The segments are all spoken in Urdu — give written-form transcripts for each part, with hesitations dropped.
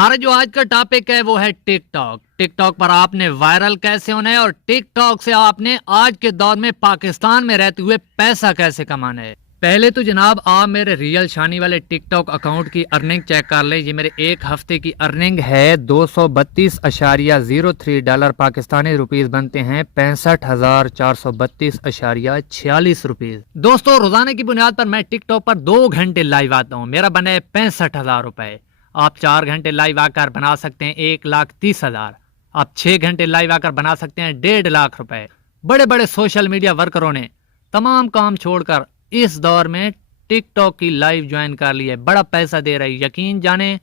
ہمارا جو آج کا ٹاپک ہے وہ ہے ٹک ٹاک۔ ٹک ٹاک پر آپ نے وائرل کیسے ہونا ہے اور ٹک ٹاک سے آپ نے آج کے دور میں پاکستان میں رہتے ہوئے پیسہ کیسے کمانا ہے۔ پہلے تو جناب آپ میرے ریئل شانی والے ٹک ٹاک اکاؤنٹ کی ارننگ چیک کر لیں۔ یہ میرے ایک ہفتے کی ارننگ ہے 232.03 ڈالر پاکستانی روپیز بنتے ہیں 65,432.46 روپیز۔ دوستو روزانہ کی بنیاد پر میں ٹک ٹاک پر 2 گھنٹے لائیو آتا ہوں، میرا بنا ہے 65,000 روپے۔ آپ 4 گھنٹے لائیو آ کر بنا سکتے ہیں 1,30,000۔ آپ 6 گھنٹے لائیو آ کر بنا سکتے ہیں 1.5 لاکھ روپے۔ بڑے بڑے سوشل میڈیا ورکروں نے تمام کام چھوڑ کر اس دور میں ٹک ٹاک کی لائیو جوائن کر لی ہے، بڑا پیسہ دے رہی ہے۔ یقین جانیں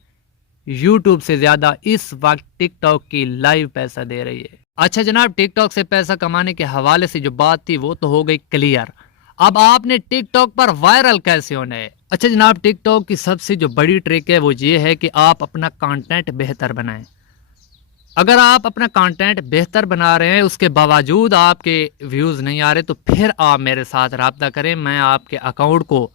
یوٹیوب سے زیادہ اس وقت ٹک ٹاک کی لائیو پیسہ دے رہی ہے۔ اچھا جناب، ٹک ٹاک سے پیسہ کمانے کے حوالے سے جو بات تھی وہ تو ہو گئی کلیئر۔ اب آپ نے ٹک ٹاک پر وائرل کیسے ہونا ہے؟ اچھا جناب، ٹک ٹاک کی سب سے جو بڑی ٹرک ہے وہ یہ ہے کہ آپ اپنا کانٹینٹ بہتر بنائیں۔ اگر آپ اپنا کانٹینٹ بہتر بنا رہے ہیں اس کے باوجود آپ کے ویوز نہیں آ رہے تو پھر آپ میرے ساتھ رابطہ کریں۔ میں آپ کے اکاؤنٹ کو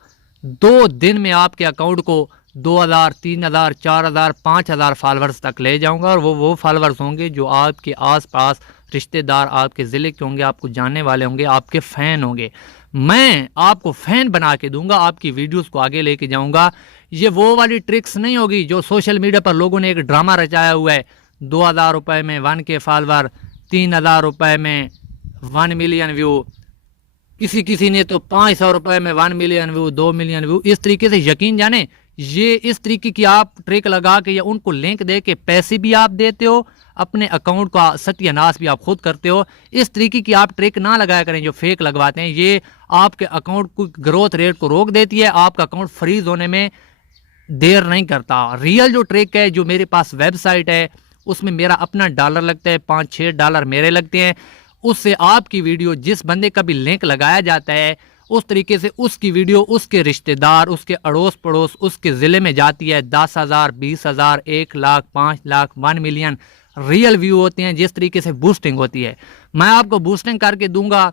2 دن میں آپ کے اکاؤنٹ کو 2,000 3,000 4,000 5,000 فالورز تک لے جاؤں گا، اور وہ فالورز ہوں گے جو آپ کے آس پاس رشتہ دار آپ کے ضلع کے ہوں گے، آپ کو جاننے والے ہوں گے، آپ کے فین ہوں گے۔ میں آپ کو فین بنا کے دوں گا، آپ کی ویڈیوز کو آگے لے کے جاؤں گا۔ یہ وہ والی ٹرکس نہیں ہوگی جو سوشل میڈیا پر لوگوں نے ایک ڈرامہ رچایا ہوا ہے۔ 2,000 روپے میں 1K فالور، 3,000 روپے میں 1 ملین ویو، کسی نے تو 500 روپے میں 1 ملین ویو، 2 ملین ویو۔ اس طریقے سے یقین جانیں یہ اس طریقے کی آپ ٹرک لگا کے یا ان کو لنک دے کے پیسے بھی آپ دیتے ہو، اپنے اکاؤنٹ کا ستیہ ناش بھی آپ خود کرتے ہو۔ اس طریقے کی آپ ٹرک نہ لگایا کریں جو فیک لگواتے ہیں، یہ آپ کے اکاؤنٹ کو گروتھ ریٹ کو روک دیتی ہے، آپ کا اکاؤنٹ فریز ہونے میں دیر نہیں کرتا۔ ریئل جو ٹرک ہے، جو میرے پاس ویب سائٹ ہے اس میں میرا اپنا ڈالر لگتا ہے، 5-6 ڈالر میرے لگتے ہیں، اس سے آپ کی ویڈیو جس بندے کا بھی لنک لگایا جاتا ہے اس طریقے سے اس کی ویڈیو اس کے رشتہ دار، اس کے اڑوس پڑوس، اس کے ضلع میں جاتی ہے۔ 10,000 20,000 1 lakh 5 lakh 1 million real view ہوتے ہیں، جس طریقے سے بوسٹنگ ہوتی ہے۔ میں آپ کو بوسٹنگ کر کے دوں گا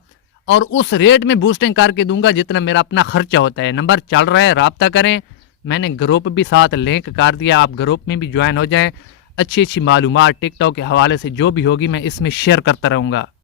اور اس ریٹ میں بوسٹنگ کر کے دوں گا جتنا میرا اپنا خرچہ ہوتا ہے۔ نمبر چل رہا ہے، رابطہ کریں۔ میں نے گروپ بھی ساتھ لنک کر دیا، آپ گروپ میں بھی جوائن ہو جائیں۔ اچھی معلومات ٹک ٹاک کے حوالے سے جو بھی ہوگی میں اس میں شیئر کرتا رہوں گا۔